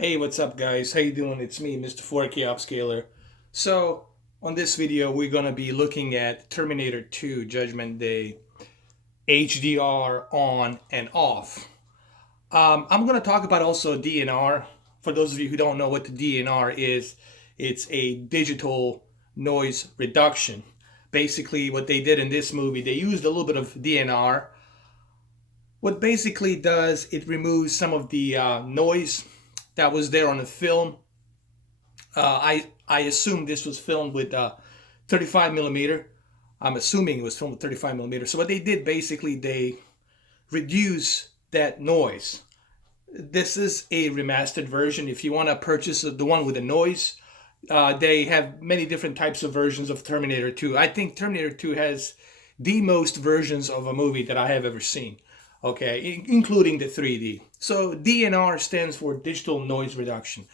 Hey, what's up guys? How you doing? It's me, Mr. 4K Upscaler. So, on this video, we're gonna be looking at Terminator 2 Judgment Day HDR on and off. I'm gonna talk about also DNR. For those of you who don't know what the DNR is, it's a digital noise reduction. Basically, what they did in this movie, they used a little bit of DNR. What basically does, it removes some of the noise that was there on the film. I assume this was filmed with 35 millimeter. I'm assuming it was filmed with 35 millimeter. So what they did basically, they reduce that noise. This is a remastered version. If you want to purchase the one with the noise, they have many different types of versions of Terminator 2. I think Terminator 2 has the most versions of a movie that I have ever seen. Okay, including the 3D. So DNR stands for Digital Noise Reduction.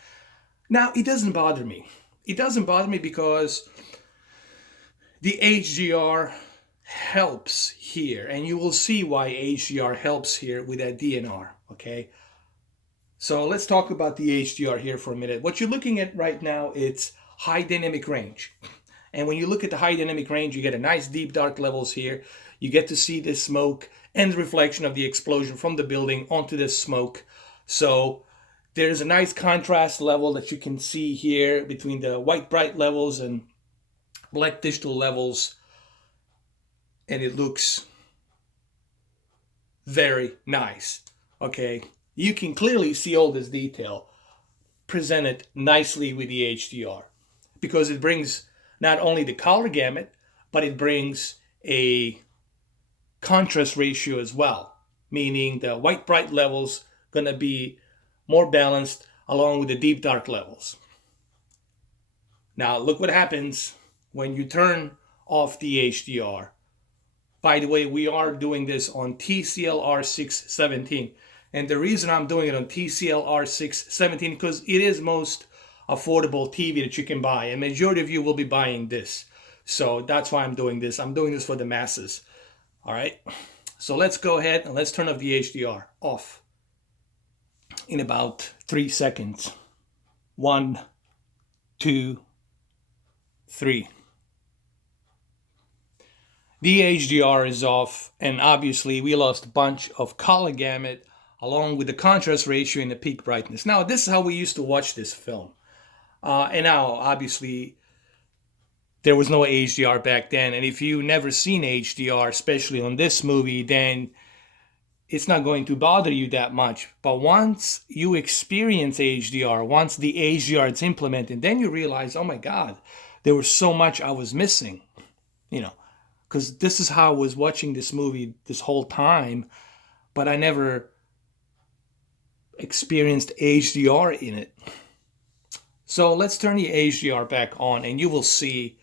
Now, it doesn't bother me. It doesn't bother me because the HDR helps here, and you will see why HDR helps here with that DNR, okay? So let's talk about the HDR here for a minute. What you're looking at right now, it's high dynamic range. And when you look at the high dynamic range, you get a nice deep dark levels here. You get to see the smoke and the reflection of the explosion from the building onto the smoke. So there's a nice contrast level that you can see here between the white bright levels and black digital levels. And it looks very nice. Okay, you can clearly see all this detail presented nicely with the HDR because it brings not only the color gamut, but it brings a contrast ratio as well, meaning the white bright levels gonna be more balanced along with the deep dark levels. Now look what happens when you turn off the HDR. By the way, we are doing this on TCL R617, and the reason I'm doing it on TCL R617 because it is most affordable TV that you can buy, and majority of you will be buying this. So that's why I'm doing this. I'm doing this for the masses. All right, so let's go ahead and let's turn off the HDR off in about 3 seconds. 1, 2, 3. The HDR is off, and obviously we lost a bunch of color gamut along with the contrast ratio and the peak brightness. Now, this is how we used to watch this film. And now, obviously, there was no HDR back then, and if you never seen HDR, especially on this movie, then it's not going to bother you that much. But once you experience HDR, once the HDR is implemented, then you realize, oh my God, there was so much I was missing, because this is how I was watching this movie this whole time, but I never experienced HDR in it. So let's turn the HDR back on, and you will see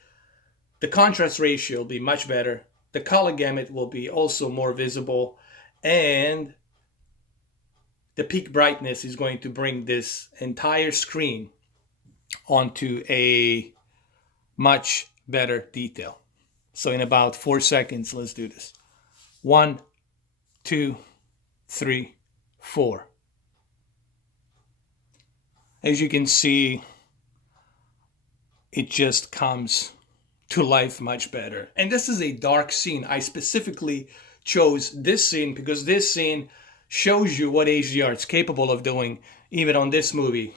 the contrast ratio will be much better. The color gamut will be also more visible. And the peak brightness is going to bring this entire screen onto a much better detail. So in about 4 seconds, let's do this. 1, 2, 3, 4. As you can see, it just comes to life much better. And this is a dark scene. I specifically chose this scene because this scene shows you what HDR is capable of doing even on this movie.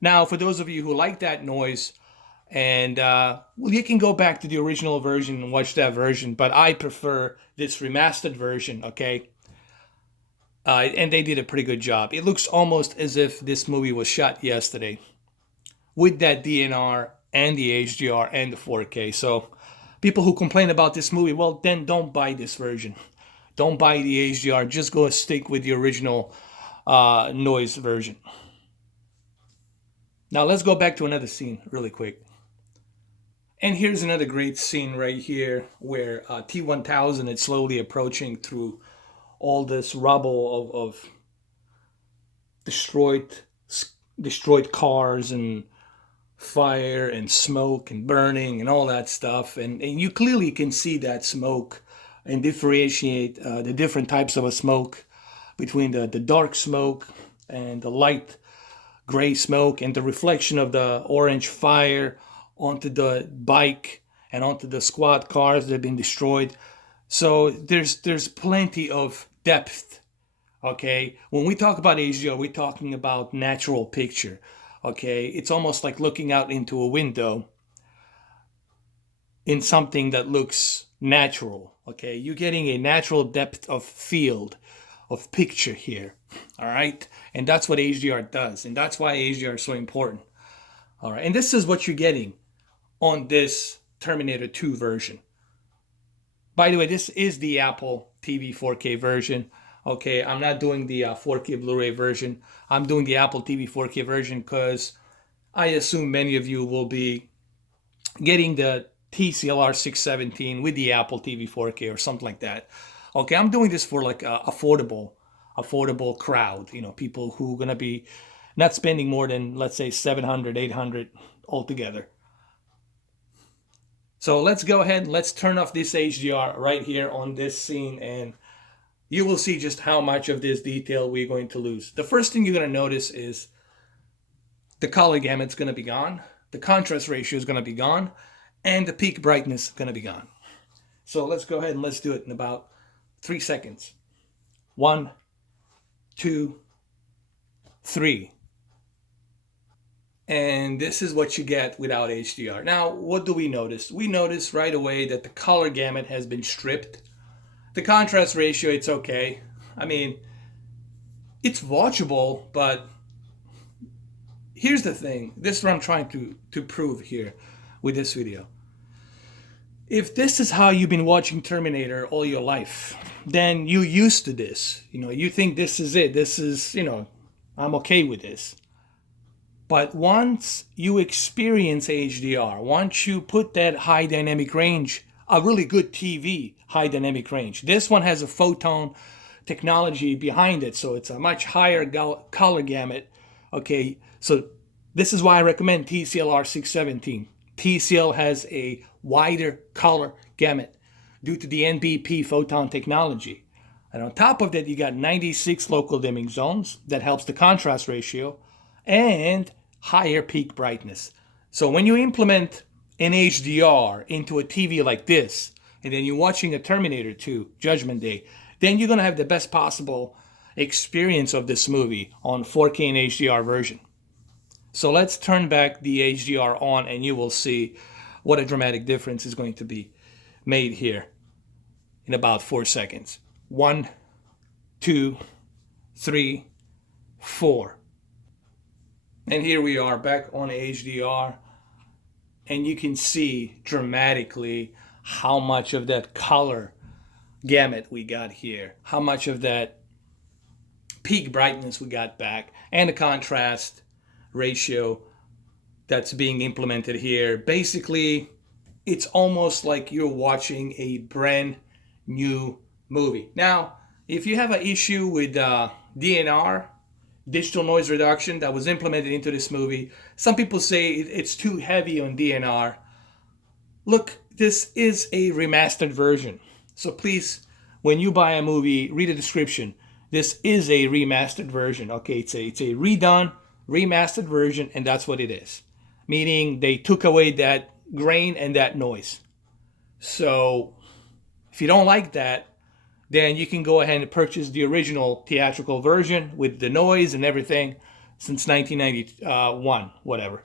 Now, for those of you who like that noise, and well, you can go back to the original version and watch that version, but I prefer this remastered version, okay? And they did a pretty good job. It looks almost as if this movie was shot yesterday with that DNR and the HDR and the 4K. So people who complain about this movie, well, then don't buy this version. Don't buy the HDR. Just go stick with the original noise version. Now let's go back to another scene really quick. And here's another great scene right here where T1000 is slowly approaching through all this rubble of destroyed cars and fire and smoke and burning and all that stuff. And you clearly can see that smoke and differentiate the different types of a smoke between the dark smoke and the light gray smoke and the reflection of the orange fire onto the bike and onto the squad cars that have been destroyed. So there's plenty of depth. Okay, when we talk about HDR, we're talking about natural picture. Okay, it's almost like looking out into a window in something that looks natural. Okay, you're getting a natural depth of field of picture here. All right, and that's what HDR does, and that's why HDR is so important. All right, and this is what you're getting on this Terminator 2 version. By the way, this is the Apple TV 4K version. Okay, I'm not doing the 4K Blu-ray version. I'm doing the Apple TV 4K version because I assume many of you will be getting the TCL 617 with the Apple TV 4K or something like that. Okay, I'm doing this for like a affordable crowd. You know, people who are gonna be not spending more than, let's say, 700, 800 altogether. So let's go ahead and let's turn off this HDR right here on this scene, and you will see just how much of this detail we're going to lose. The first thing you're going to notice is the color gamut's going to be gone, the contrast ratio is going to be gone, and the peak brightness is going to be gone. So let's go ahead and let's do it in about 3 seconds. 1, 2, 3. And this is what you get without HDR. Now, what do we notice? We notice right away that the color gamut has been stripped. The contrast ratio, it's okay. I mean, it's watchable, but here's the thing. This is what I'm trying to prove here with this video. If this is how you've been watching Terminator all your life, then you're used to this. You know, you think this is it. This is, you know, I'm okay with this. But once you experience HDR, once you put that high dynamic range, a really good TV high dynamic range. This one has a photon technology behind it, so it's a much higher color gamut. Okay, so this is why I recommend TCL R617. TCL has a wider color gamut due to the NBP photon technology. And on top of that, you got 96 local dimming zones. That helps the contrast ratio and higher peak brightness. So when you implement an HDR into a TV like this, and then you're watching a Terminator 2 Judgment Day, then you're going to have the best possible experience of this movie on 4K and HDR version. So let's turn back the HDR on, and you will see what a dramatic difference is going to be made here in about 4 seconds. 1, 2, 3, 4. And here we are back on HDR, and you can see dramatically how much of that color gamut we got here, how much of that peak brightness we got back, and the contrast ratio that's being implemented here. Basically, it's almost like you're watching a brand new movie. Now, if you have an issue with DNR, Digital Noise Reduction, that was implemented into this movie, some people say it's too heavy on DNR. Look, this is a remastered version. So please, when you buy a movie, read the description. This is a remastered version. Okay, it's a redone, remastered version, and that's what it is. Meaning they took away that grain and that noise. So if you don't like that, then you can go ahead and purchase the original theatrical version with the noise and everything since 1991, whatever.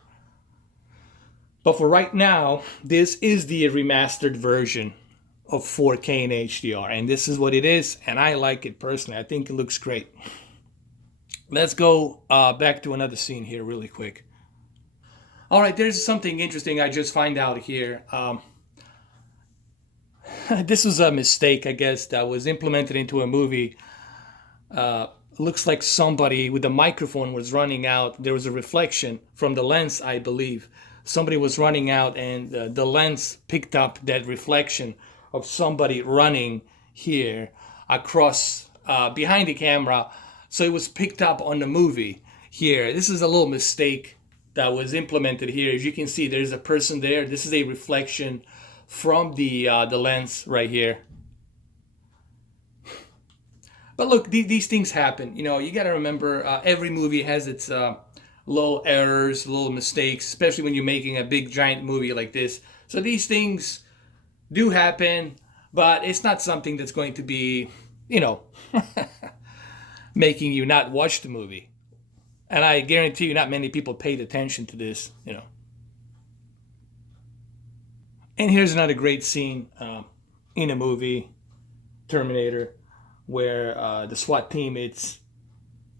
But for right now, this is the remastered version of 4K and HDR, and this is what it is, and I like it personally. I think it looks great. Let's go back to another scene here really quick. All right, there's something interesting I just find out here. This was a mistake, I guess, that was implemented into a movie. Looks like somebody with a microphone was running out. There was a reflection from the lens, I believe. Somebody was running out, and the lens picked up that reflection of somebody running here across behind the camera. So it was picked up on the movie here. This is a little mistake that was implemented here. As you can see, there's a person there. This is a reflection from the lens right here. But look, these things happen. You know, you got to remember every movie has its little errors, little mistakes, especially when you're making a big giant movie like this. So these things do happen, but it's not something that's going to be, you know, making you not watch the movie. And I guarantee you, not many people paid attention to this, you know. And here's another great scene in a movie, Terminator, where the SWAT team it's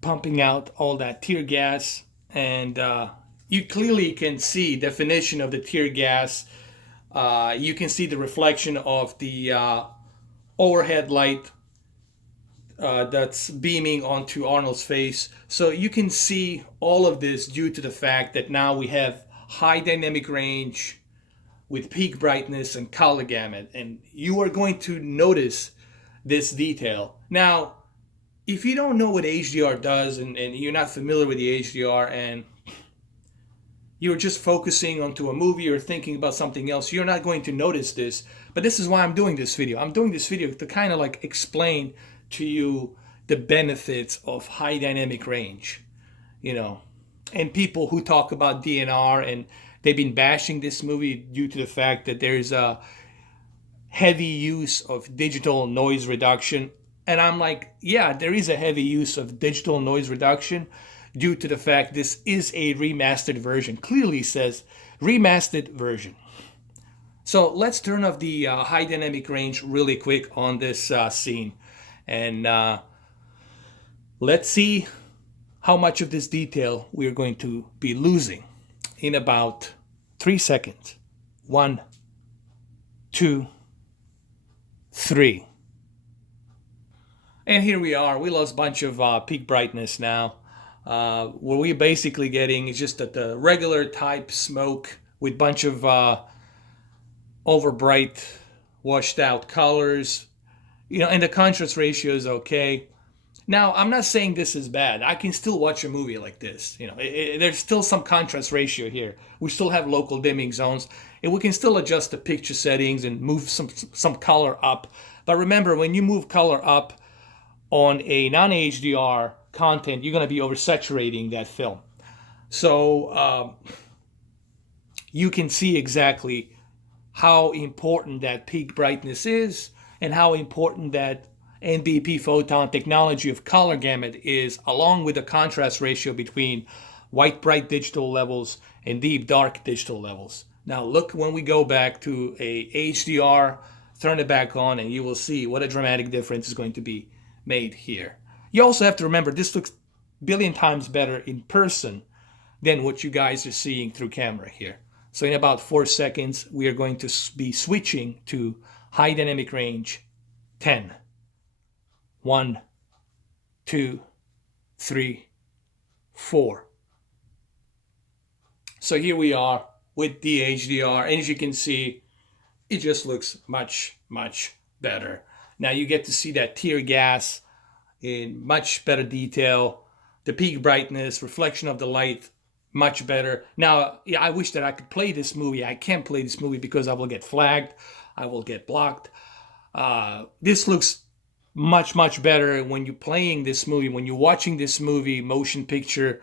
pumping out all that tear gas, and you clearly can see definition of the tear gas. You can see the reflection of the overhead light that's beaming onto Arnold's face. So you can see all of this due to the fact that now we have high dynamic range with peak brightness and color gamut, and you are going to notice this detail. Now, if you don't know what HDR does and you're not familiar with the HDR and you're just focusing onto a movie or thinking about something else, you're not going to notice this. But this is why I'm doing this video. I'm doing this video to kind of like explain to you the benefits of high dynamic range, you know. And people who talk about DNR, and they've been bashing this movie due to the fact that there's a heavy use of digital noise reduction. And I'm like, yeah, there is a heavy use of digital noise reduction due to the fact this is a remastered version. Clearly says remastered version. So let's turn off the high dynamic range really quick on this scene. And let's see how much of this detail we're going to be losing in about 3 seconds. 1, 2, 3. And here we are. We lost a bunch of peak brightness now. What we're basically getting is just the regular type smoke with a bunch of over bright, washed out colors. You know, and the contrast ratio is okay. Now, I'm not saying this is bad. I can still watch a movie like this. You know, there's still some contrast ratio here. We still have local dimming zones, and we can still adjust the picture settings and move some color up. But remember, when you move color up on a non-HDR content, you're going to be oversaturating that film. So you can see exactly how important that peak brightness is and how important that NBP photon technology of color gamut is, along with the contrast ratio between white bright digital levels and deep dark digital levels. Now look, when we go back to a HDR, turn it back on, and you will see what a dramatic difference is going to be made here. You also have to remember this looks a billion times better in person than what you guys are seeing through camera here. So in about 4 seconds, we are going to be switching to high dynamic range 10. 1, 2, 3, 4. So here we are with the HDR, and as you can see, it just looks much, much better. Now you get to see that tear gas in much better detail, the peak brightness, reflection of the light, much better. Now, yeah, I wish that I could play this movie. I can't play this movie because I will get flagged, I will get blocked. This looks much, much better when you're playing this movie, when you're watching this movie, motion picture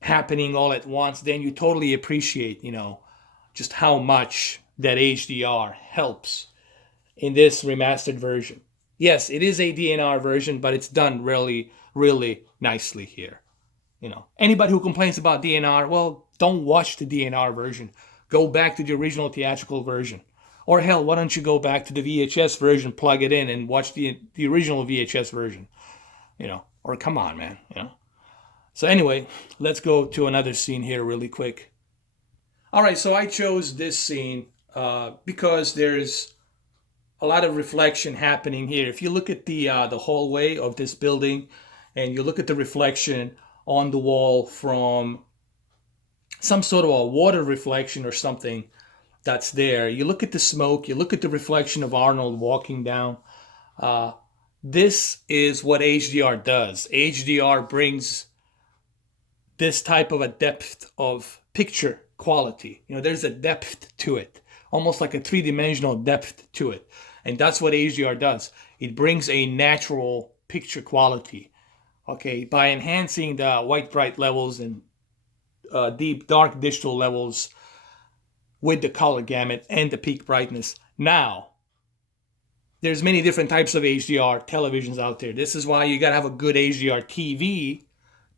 happening all at once, then you totally appreciate, you know, just how much that HDR helps in this remastered version. Yes, it is a DNR version, but it's done really, really nicely here. You know, anybody who complains about DNR, well, don't watch the DNR version. Go back to the original theatrical version. Or hell, why don't you go back to the VHS version, plug it in, and watch the original VHS version? You know, or come on, man, you know. So anyway, let's go to another scene here really quick. All right, so I chose this scene because there's a lot of reflection happening here. If you look at the hallway of this building, and you look at the reflection on the wall from some sort of a water reflection or something that's there. You look at the smoke, you look at the reflection of Arnold walking down. This is what HDR does. HDR brings this type of a depth of picture quality. You know, there's a depth to it, almost like a three-dimensional depth to it. And that's what HDR does. It brings a natural picture quality, okay, by enhancing the white bright levels and deep dark digital levels with the color gamut and the peak brightness. Now, there's many different types of HDR televisions out there. This is why you gotta have a good HDR TV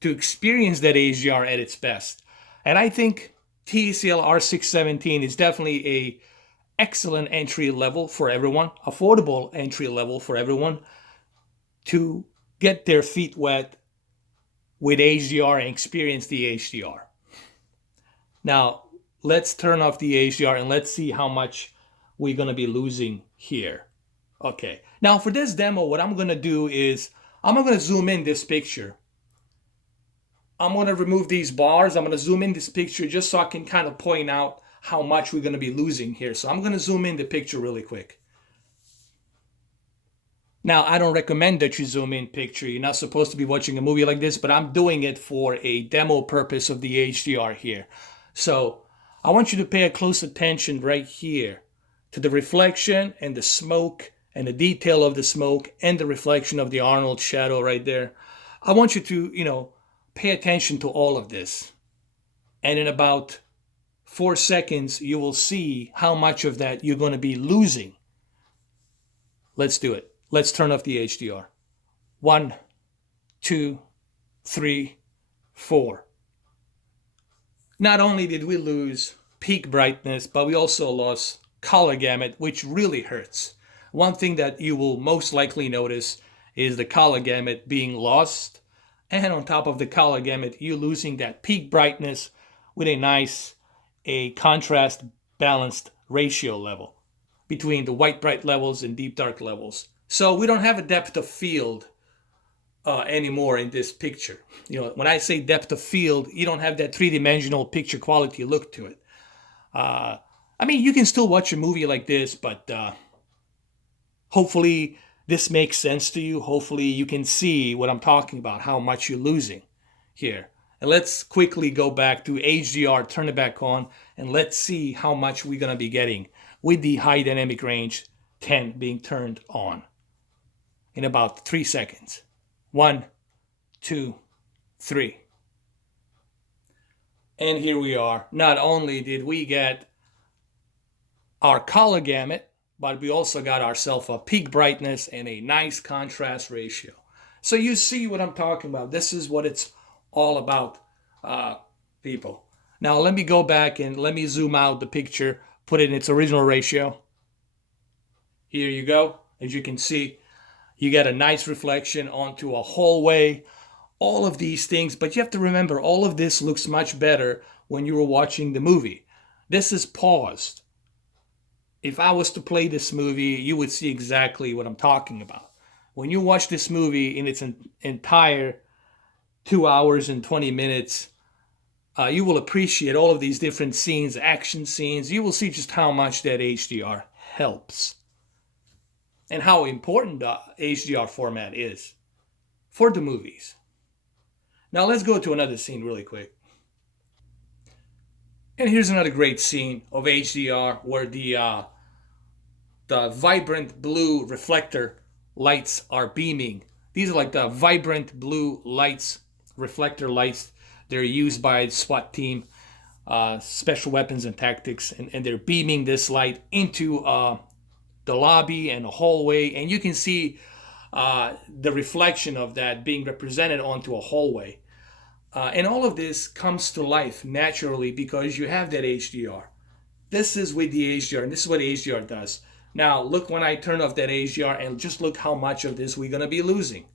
to experience that HDR at its best. And I think TCL R617 is definitely a excellent entry level for everyone, affordable entry level for everyone to get their feet wet with HDR and experience the HDR. Now, let's turn off the HDR and let's see how much we're going to be losing here. Okay, now for this demo, what I'm going to do is I'm going to zoom in this picture. I'm going to remove these bars. I'm going to zoom in this picture just so I can kind of point out how much we're going to be losing here. So I'm going to zoom in the picture really quick. Now, I don't recommend that you zoom in picture. You're not supposed to be watching a movie like this, but I'm doing it for a demo purpose of the HDR here. So I want you to pay a close attention right here to the reflection and the smoke and the detail of the smoke and the reflection of the Arnold shadow right there. I want you to, pay attention to all of this. And in about 4 seconds, you will see how much of that you're going to be losing. Let's do it. Let's turn off the HDR. 1, 2, 3, 4. Not only did we lose peak brightness, but we also lost color gamut, which really hurts. One thing that you will most likely notice is the color gamut being lost. And on top of the color gamut, you losing that peak brightness with a contrast balanced ratio level between the white bright levels and deep dark levels. So we don't have a depth of field anymore in this picture. When I say depth of field, you don't have that three-dimensional picture quality look to it. You can still watch a movie like this, but hopefully this makes sense to you. Hopefully you can see what I'm talking about, how much you're losing here. And let's quickly go back to HDR, turn it back on, and let's see how much we're going to be getting with the high dynamic range 10 being turned on in about 3 seconds. 1, 2, 3. And here we are. Not only did we get our color gamut, but we also got ourselves a peak brightness and a nice contrast ratio. So you see what I'm talking about. This is what it's all about, people. Now let me go back and let me zoom out the picture, put it in its original ratio. Here you go. As you can see, you get a nice reflection onto a hallway, all of these things. But you have to remember, all of this looks much better when you were watching the movie. This is paused. If I was to play this movie, you would see exactly what I'm talking about. When you watch this movie in its entire 2 hours and 20 minutes, you will appreciate all of these different scenes, action scenes. You will see just how much that HDR helps and how important the HDR format is for the movies. Now let's go to another scene really quick. And here's another great scene of HDR where the vibrant blue reflector lights are beaming. These are like the vibrant blue lights, reflector lights. They're used by the SWAT team, special weapons and tactics, and they're beaming this light into the lobby and the hallway, and you can see the reflection of that being represented onto a hallway. And all of this comes to life naturally because you have that HDR. This is with the HDR, and this is what HDR does. Now, look when I turn off that HDR, and just look how much of this we're going to be losing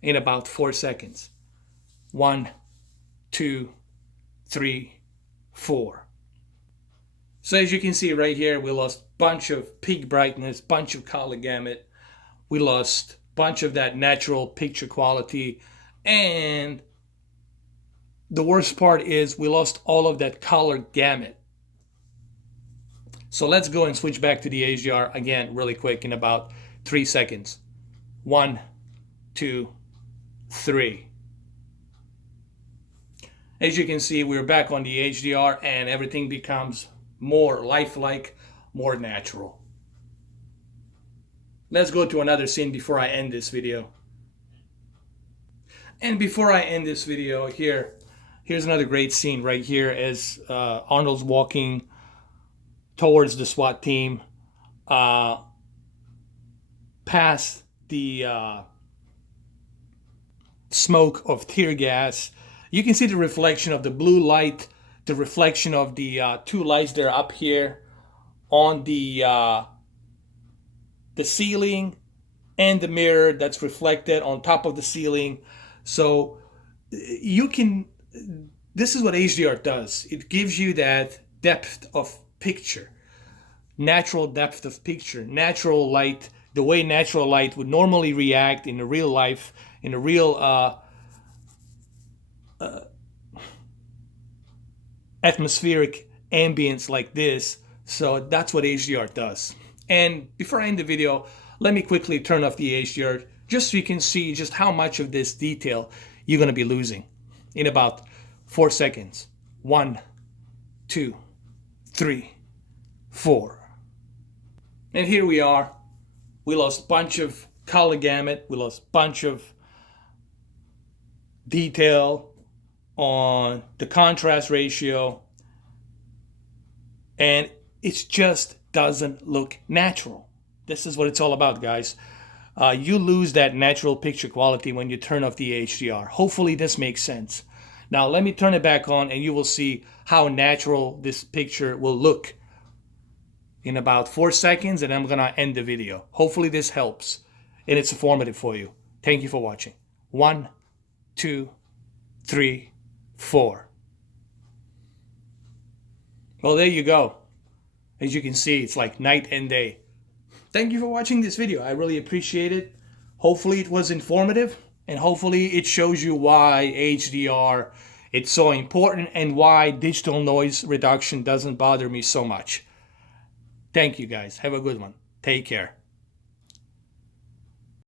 in about 4 seconds. 1, 2, 3, 4. So as you can see right here, we lost a bunch of peak brightness, bunch of color gamut. We lost a bunch of that natural picture quality, and the worst part is we lost all of that color gamut. So let's go and switch back to the HDR again really quick in about 3 seconds. 1, 2, 3. As you can see, we're back on the HDR and everything becomes more lifelike, more natural. Let's go to another scene before I end this video. And before I end this video, here's Here's another great scene right here as Arnold's walking towards the SWAT team, past the smoke of tear gas. You can see the reflection of the blue light, the reflection of the two lights that are up here on the ceiling, and the mirror that's reflected on top of the ceiling. So you can, this is what HDR does. It gives you that depth of picture, natural depth of picture, natural light, the way natural light would normally react in a real life, in a real atmospheric ambience like this. So that's what HDR does. And before I end the video, let me quickly turn off the HDR just so you can see just how much of this detail you're going to be losing in about 4 seconds. 1, 2, 3, 4. And here we are. We lost a bunch of color gamut. We lost a bunch of detail on the contrast ratio. And it just doesn't look natural. This is what it's all about, guys. You lose that natural picture quality when you turn off the HDR. Hopefully this makes sense. Now let me turn it back on and you will see how natural this picture will look in about 4 seconds, and I'm gonna end the video. Hopefully this helps and it's informative for you. Thank you for watching. 1, 2, 3, 4. Well, there you go. As you can see, it's like night and day. Thank you for watching this video. I really appreciate it. Hopefully it was informative, and hopefully it shows you why HDR is so important and why digital noise reduction doesn't bother me so much. Thank you guys. Have a good one. Take care.